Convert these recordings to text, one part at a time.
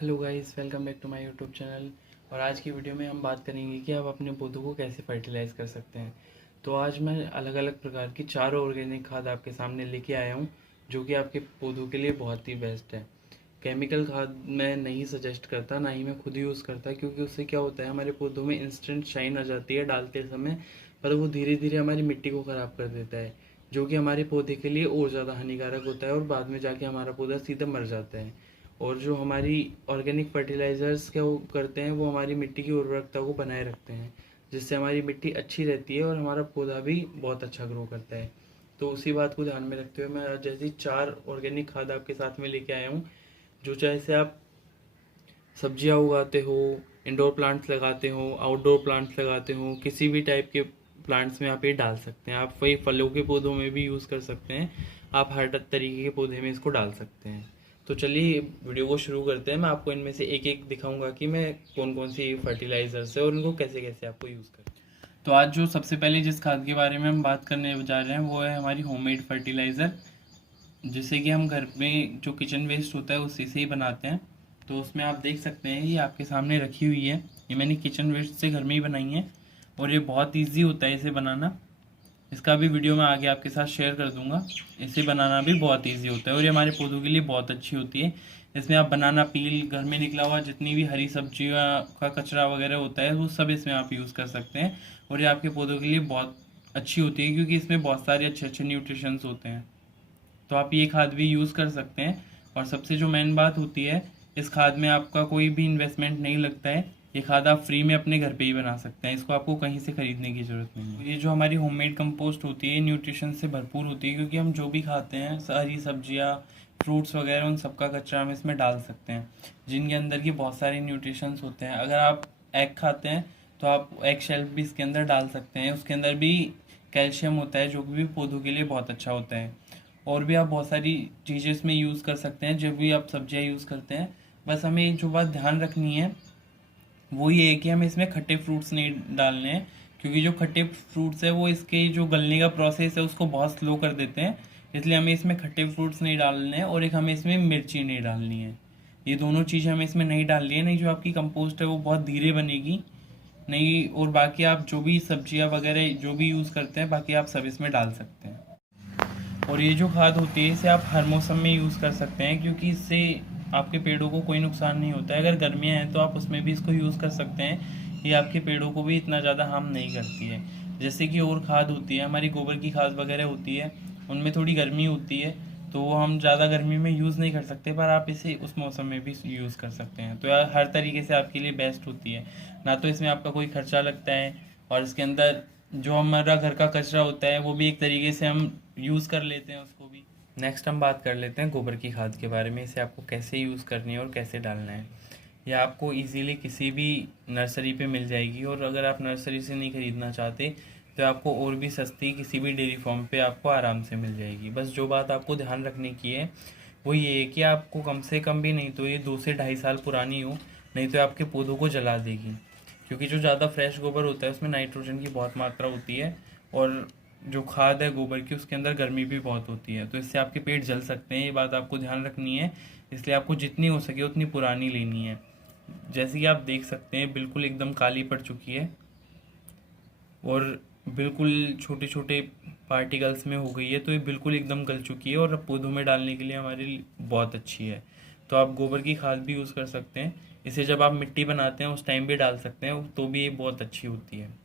Hello guys, welcome back to my YouTube channel. और आज की वीडियो में हम बात करेंगे कि आप अपने पौधों को कैसे फर्टिलाइज़ कर सकते हैं। तो आज मैं अलग अलग प्रकार की 4 ऑर्गेनिक खाद आपके सामने लेके आया हूँ, जो कि आपके पौधों के लिए बहुत ही बेस्ट है। केमिकल खाद मैं नहीं सजेस्ट करता, ना ही मैं खुद यूज़ करता, क्योंकि उससे क्या होता है, हमारे पौधों में इंस्टेंट शाइन आ जाती है डालते समय, पर वो धीरे धीरे हमारी मिट्टी को ख़राब कर देता है, जो कि हमारे पौधे के लिए और ज़्यादा हानिकारक होता है और बाद में जाके हमारा पौधा सीधा मर जाता है। और जो हमारी ऑर्गेनिक फर्टिलाइज़र्स क्या वो करते हैं, वो हमारी मिट्टी की उर्वरकता को बनाए रखते हैं, जिससे हमारी मिट्टी अच्छी रहती है और हमारा पौधा भी बहुत अच्छा ग्रो करता है। तो उसी बात को ध्यान में रखते हुए मैं आज जैसी 4 ऑर्गेनिक खाद आपके साथ में लेके आया हूँ, जो चाहे से आप सब्जियां उगाते हो, इंडोर प्लांट्स लगाते हो, आउटडोर प्लांट्स लगाते हो, किसी भी टाइप के प्लांट्स में आप ये डाल सकते हैं। आप वही फलों के पौधों में भी यूज़ कर सकते हैं, आप हर तरीके के पौधे में इसको डाल सकते हैं। तो चलिए वीडियो को शुरू करते हैं। मैं आपको इनमें से एक एक दिखाऊंगा कि मैं कौन कौन सी फर्टिलाइजर्स है और उनको कैसे कैसे आपको यूज़ करें। तो आज जो सबसे पहले जिस खाद के बारे में हम बात करने जा रहे हैं, वो है हमारी होममेड फर्टिलाइज़र, जिससे कि हम घर में जो किचन वेस्ट होता है उसी से ही बनाते हैं। तो उसमें आप देख सकते हैं, ये आपके सामने रखी हुई है, ये मैंने किचन वेस्ट से घर में ही बनाई है और ये बहुत इजी होता है इसे बनाना। इसका भी वीडियो मैं आगे आपके साथ शेयर कर दूंगा। इसे बनाना भी बहुत इजी होता है और ये हमारे पौधों के लिए बहुत अच्छी होती है। इसमें आप बनाना पील, घर में निकला हुआ जितनी भी हरी सब्जियों का कचरा वगैरह होता है, वो सब इसमें आप यूज़ कर सकते हैं और ये आपके पौधों के लिए बहुत अच्छी होती है, क्योंकि इसमें बहुत सारे अच्छे अच्छे न्यूट्रिशंस होते हैं। तो आप ये खाद भी यूज़ कर सकते हैं। और सबसे जो मेन बात होती है, इस खाद में आपका कोई भी इन्वेस्टमेंट नहीं लगता है। ये खाद आप फ्री में अपने घर पे ही बना सकते हैं, इसको आपको कहीं से खरीदने की ज़रूरत नहीं है। ये जो हमारी होममेड कंपोस्ट होती है, ये न्यूट्रिशन से भरपूर होती है, क्योंकि हम जो भी खाते हैं, हरी सब्जियाँ, फ्रूट्स वगैरह, उन सबका कचरा हम इसमें डाल सकते हैं, जिनके अंदर की बहुत सारे न्यूट्रिशंस होते हैं। अगर आप एग खाते हैं तो आप एग शेल्फ भी इसके अंदर डाल सकते हैं, उसके अंदर भी कैल्शियम होता है, जो कि भी पौधों के लिए बहुत अच्छा होता है। और भी आप बहुत सारी चीज़ें इसमें यूज़ कर सकते हैं, जब भी आप सब्जियां यूज़ करते हैं। बस हमें जो बात ध्यान रखनी है, वो ये है कि हमें इसमें खट्टे फ्रूट्स नहीं डालने हैं, क्योंकि जो खट्टे फ्रूट्स है वो इसके जो गलने का प्रोसेस है उसको बहुत स्लो कर देते हैं। इसलिए हमें इसमें खट्टे फ्रूट्स नहीं डालने हैं, और एक हमें इसमें मिर्ची नहीं डालनी है। ये दोनों चीज़ें हमें इसमें नहीं डालनी है, नहीं जो आपकी कंपोस्ट है वो बहुत धीरे बनेगी नहीं। और बाकी आप जो भी सब्जियां वगैरह जो भी यूज़ करते हैं, बाकी आप सब इसमें डाल सकते हैं। और ये जो खाद होती है, इसे आप हर मौसम में यूज़ कर सकते हैं, क्योंकि इससे आपके पेड़ों को कोई नुकसान नहीं होता है। अगर गर्मियाँ हैं तो आप उसमें भी इसको यूज़ कर सकते हैं, ये आपके पेड़ों को भी इतना ज़्यादा हार्म नहीं करती है। जैसे कि और खाद होती है, हमारी गोबर की खाद वगैरह होती है, उनमें थोड़ी गर्मी होती है, तो वो हम ज़्यादा गर्मी में यूज़ नहीं कर सकते, पर आप इसे उस मौसम में भी यूज़ कर सकते हैं। तो यार हर तरीके से आपके लिए बेस्ट होती है। ना तो इसमें आपका कोई खर्चा लगता है, और इसके अंदर जो हमारा घर का कचरा होता है वो भी एक तरीके से हम यूज़ कर लेते हैं उसको भी। नेक्स्ट हम बात कर लेते हैं गोबर की खाद के बारे में। इसे आपको कैसे यूज़ करनी है और कैसे डालना है। यह आपको इजीली किसी भी नर्सरी पे मिल जाएगी, और अगर आप नर्सरी से नहीं ख़रीदना चाहते तो आपको और भी सस्ती किसी भी डेयरी फार्म पे आपको आराम से मिल जाएगी। बस जो बात आपको ध्यान रखने की है वो ये है कि आपको कम से कम भी नहीं तो ये 2 से 2.5 साल पुरानी हो, नहीं तो आपके पौधों को जला देगी, क्योंकि जो ज़्यादा फ्रेश गोबर होता है उसमें नाइट्रोजन की बहुत मात्रा होती है, और जो खाद है गोबर की उसके अंदर गर्मी भी बहुत होती है, तो इससे आपके पेड़ जल सकते हैं। ये बात आपको ध्यान रखनी है, इसलिए आपको जितनी हो सके उतनी पुरानी लेनी है। जैसे कि आप देख सकते हैं, बिल्कुल एकदम काली पड़ चुकी है और बिल्कुल छोटे छोटे पार्टिकल्स में हो गई है, तो ये बिल्कुल एकदम गल चुकी है और अब पौधों में डालने के लिए हमारे लिए बहुत अच्छी है। तो आप गोबर की खाद भी यूज़ कर सकते हैं, इसे जब आप मिट्टी बनाते हैं उस टाइम भी डाल सकते हैं, तो भी ये बहुत अच्छी होती है।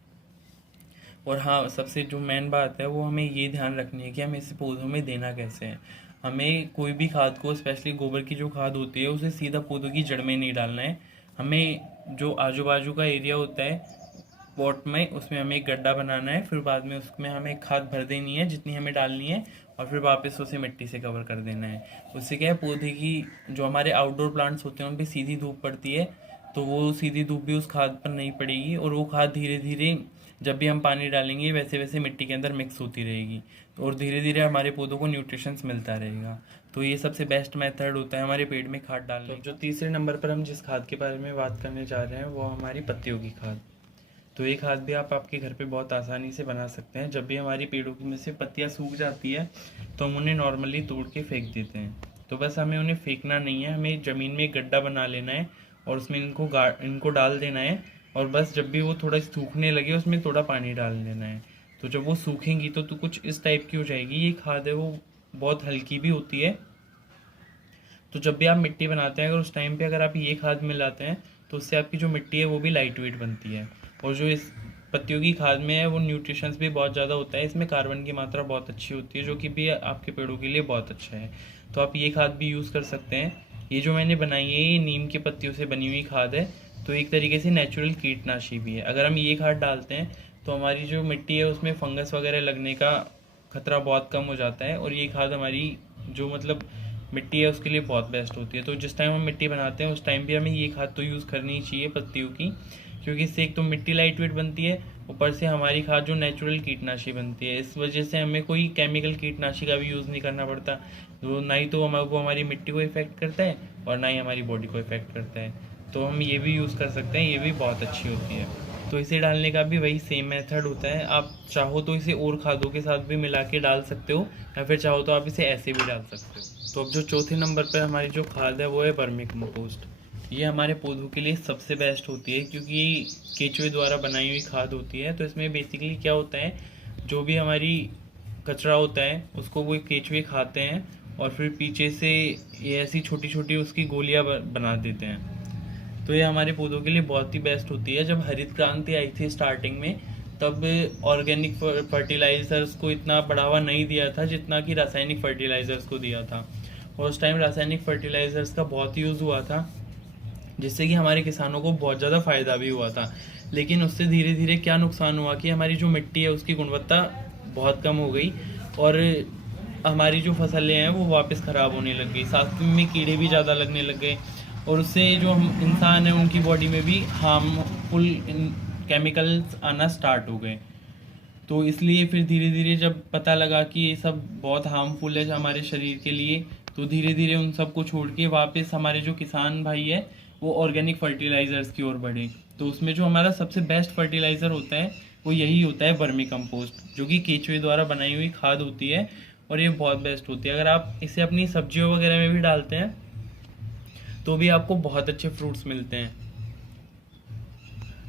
और हाँ, सबसे जो मेन बात है वो हमें ये ध्यान रखनी है कि हमें इसे पौधों में देना कैसे है। हमें कोई भी खाद को, स्पेशली गोबर की जो खाद होती है, उसे सीधा पौधों की जड़ में नहीं डालना है। हमें जो आजू बाजू का एरिया होता है पॉट में, उसमें हमें एक गड्ढा बनाना है, फिर बाद में उसमें हमें खाद भर देनी है जितनी हमें डालनी है, और फिर वापस उसे मिट्टी से कवर कर देना है। उससे क्या है, पौधे की जो हमारे आउटडोर प्लांट्स होते हैं उन पर सीधी धूप पड़ती है, तो वो सीधी धूप भी उस खाद पर नहीं पड़ेगी, और वो खाद धीरे धीरे जब भी हम पानी डालेंगे वैसे वैसे मिट्टी के अंदर मिक्स होती रहेगी, और धीरे धीरे हमारे पौधों को न्यूट्रिशंस मिलता रहेगा। तो ये सबसे बेस्ट मेथड होता है हमारे पेड़ में खाद डालने। तो जो तीसरे नंबर पर हम जिस खाद के बारे में बात करने जा रहे हैं, वो हमारी पत्तियों की खाद। तो ये खाद भी आप आपके घर पे बहुत आसानी से बना सकते हैं। जब भी हमारी पेड़ों की में से पत्तियां सूख जाती है तो हम उन्हें नॉर्मली तोड़ के फेंक देते हैं, तो बस हमें उन्हें फेंकना नहीं है, हमें ज़मीन में एक गड्ढा बना लेना है और उसमें इनको डाल देना है। और बस जब भी वो थोड़ा सूखने लगे उसमें थोड़ा पानी डाल देना है। तो जब वो सूखेंगी तो कुछ इस टाइप की हो जाएगी। ये खाद है वो बहुत हल्की भी होती है। तो जब भी आप मिट्टी बनाते हैं, अगर उस टाइम पे अगर आप ये खाद मिलाते हैं तो उससे आपकी जो मिट्टी है वो भी लाइट वेट बनती है। और जो इस पत्तियों की खाद में है वो न्यूट्रिशंस भी बहुत ज़्यादा होता है, इसमें कार्बन की मात्रा बहुत अच्छी होती है, जो कि भी आपके पेड़ों के लिए बहुत अच्छा है। तो आप ये खाद भी यूज़ कर सकते हैं। ये जो मैंने बनाई है ये नीम की पत्तियों से बनी हुई खाद है, तो एक तरीके से नेचुरल कीटनाशी भी है। अगर हम ये खाद डालते हैं तो हमारी जो मिट्टी है उसमें फंगस वगैरह लगने का खतरा बहुत कम हो जाता है। और ये खाद हमारी जो मिट्टी है उसके लिए बहुत बेस्ट होती है। तो जिस टाइम हम मिट्टी बनाते हैं उस टाइम भी हमें ये खाद तो यूज़ करनी ही चाहिए पत्तियों की, क्योंकि इससे एक तो मिट्टी लाइट वेट बनती है, ऊपर से हमारी खाद जो नेचुरल कीटनाशी बनती है। इस वजह से हमें कोई केमिकल कीटनाशी का भी यूज़ नहीं करना पड़ता। तो ना ही तो हमारी मिट्टी को इफेक्ट करता है और ना ही हमारी बॉडी को इफेक्ट करता है। तो हम ये भी यूज़ कर सकते हैं, ये भी बहुत अच्छी होती है। तो इसे डालने का भी वही सेम मेथड होता है। आप चाहो तो इसे और खादों के साथ भी मिला के डाल सकते हो, या फिर चाहो तो आप इसे ऐसे भी डाल सकते हो। तो अब जो चौथे नंबर पर हमारी जो खाद है वो है वर्मी कंपोस्ट। ये हमारे पौधों के लिए सबसे बेस्ट होती है, क्योंकि ये केंचुए द्वारा बनाई हुई खाद होती है। तो इसमें बेसिकली क्या होता है, जो भी हमारी कचरा होता है उसको वो केंचुए खाते हैं और फिर पीछे से ये ऐसी छोटी छोटी उसकी गोलियां बना देते हैं। तो ये हमारे पौधों के लिए बहुत ही बेस्ट होती है। जब हरित क्रांति आई थी स्टार्टिंग में, तब ऑर्गेनिक फर्टिलाइजर्स को इतना बढ़ावा नहीं दिया था जितना कि रासायनिक फर्टिलाइजर्स को दिया था। और उस टाइम रासायनिक फर्टिलाइजर्स का बहुत यूज़ हुआ था, जिससे कि हमारे किसानों को बहुत ज़्यादा फ़ायदा भी हुआ था। लेकिन उससे धीरे धीरे क्या नुकसान हुआ कि हमारी जो मिट्टी है उसकी गुणवत्ता बहुत कम हो गई और हमारी जो फसलें हैं वो वापस ख़राब होने लग गई। साथ में कीड़े भी ज़्यादा लगने लग गए और उससे जो हम इंसान हैं उनकी बॉडी में भी हार्मफुल केमिकल्स आना स्टार्ट हो गए। तो इसलिए फिर धीरे धीरे जब पता लगा कि ये सब बहुत हार्मफुल है हमारे शरीर के लिए, तो धीरे धीरे उन सब को छोड़ के वापस हमारे जो किसान भाई है वो ऑर्गेनिक फर्टिलाइजर्स की ओर बढ़े। तो उसमें जो हमारा सबसे बेस्ट फर्टिलाइज़र होता है वो यही होता है वर्मी कंपोस्ट, जो कि केंचुए द्वारा बनाई हुई खाद होती है और ये बहुत बेस्ट होती है। अगर आप इसे अपनी सब्जियों वगैरह में भी डालते हैं तो भी आपको बहुत अच्छे फ्रूट्स मिलते हैं।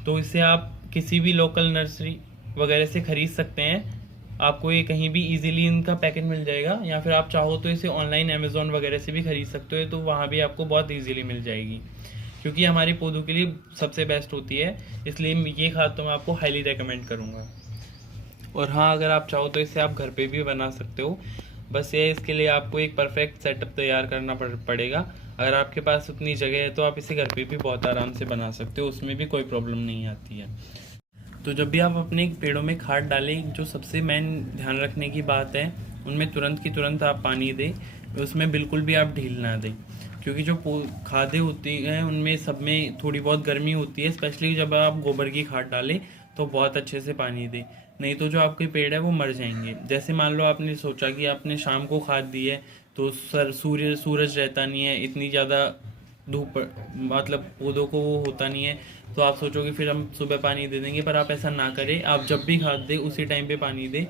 तो इसे आप किसी भी लोकल नर्सरी वगैरह से ख़रीद सकते हैं, आपको ये कहीं भी इजीली इनका पैकेट मिल जाएगा, या फिर आप चाहो तो इसे ऑनलाइन अमेज़ॉन वगैरह से भी ख़रीद सकते हो, तो वहाँ भी आपको बहुत इजीली मिल जाएगी, क्योंकि हमारे पौधों के लिए सबसे बेस्ट होती है। इसलिए ये खाद तो मैं आपको हाईली रेकमेंड करूँगा। और हाँ, अगर आप चाहो तो इसे आप घर पे भी बना सकते हो, बस ये इसके लिए आपको एक परफेक्ट सेटअप तैयार करना पड़ेगा। अगर आपके पास उतनी जगह है तो आप इसे घर पे भी बहुत आराम से बना सकते हो, उसमें भी कोई प्रॉब्लम नहीं आती है। तो जब भी आप अपने पेड़ों में खाद डालें, जो सबसे मेन ध्यान रखने की बात है, उनमें तुरंत की तुरंत आप पानी दें, उसमें बिल्कुल भी आप ढील ना दें, क्योंकि जो खादें होती हैं उनमें सब में थोड़ी बहुत गर्मी होती है। स्पेशली जब आप गोबर की खाद डालें तो बहुत अच्छे से पानी दें, नहीं तो जो आपके पेड़ है वो मर जाएंगे। जैसे मान लो आपने सोचा कि आपने शाम को खाद दी है तो सूरज रहता नहीं है, इतनी ज़्यादा धूप पौधों को वो होता नहीं है, तो आप सोचोगे फिर हम सुबह पानी दे देंगे, पर आप ऐसा ना करें। आप जब भी खाद दें उसी टाइम पे पानी दें,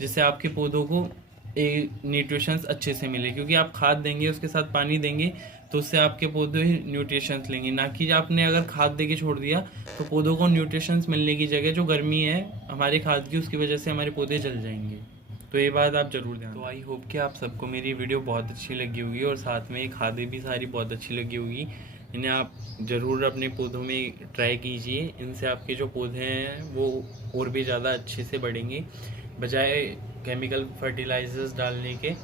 जिससे आपके पौधों को न्यूट्रिशंस अच्छे से मिले। क्योंकि आप खाद देंगे उसके साथ पानी देंगे तो उससे आपके पौधे न्यूट्रिशंस लेंगे, ना कि आपने अगर खाद दे के छोड़ दिया तो पौधों को न्यूट्रिशंस मिलने की जगह जो गर्मी है हमारे खाद की, उसकी वजह से हमारे पौधे जल जाएंगे। तो ये बात आप ज़रूर ध्यान। तो आई होप कि आप सबको मेरी वीडियो बहुत अच्छी लगी होगी और साथ में ये खादें भी सारी बहुत अच्छी लगी होगी। इन्हें आप ज़रूर अपने पौधों में ट्राई कीजिए, इनसे आपके जो पौधे हैं वो और भी ज़्यादा अच्छे से बढ़ेंगे बजाय केमिकल फर्टिलाइजर्स डालने के।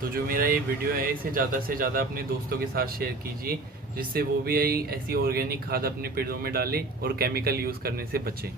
तो जो मेरा ये वीडियो है इसे ज़्यादा से ज़्यादा अपने दोस्तों के साथ शेयर कीजिए, जिससे वो भी ऐसी ऑर्गेनिक खाद अपने पेड़ों में डालें और केमिकल यूज़ करने से बचें।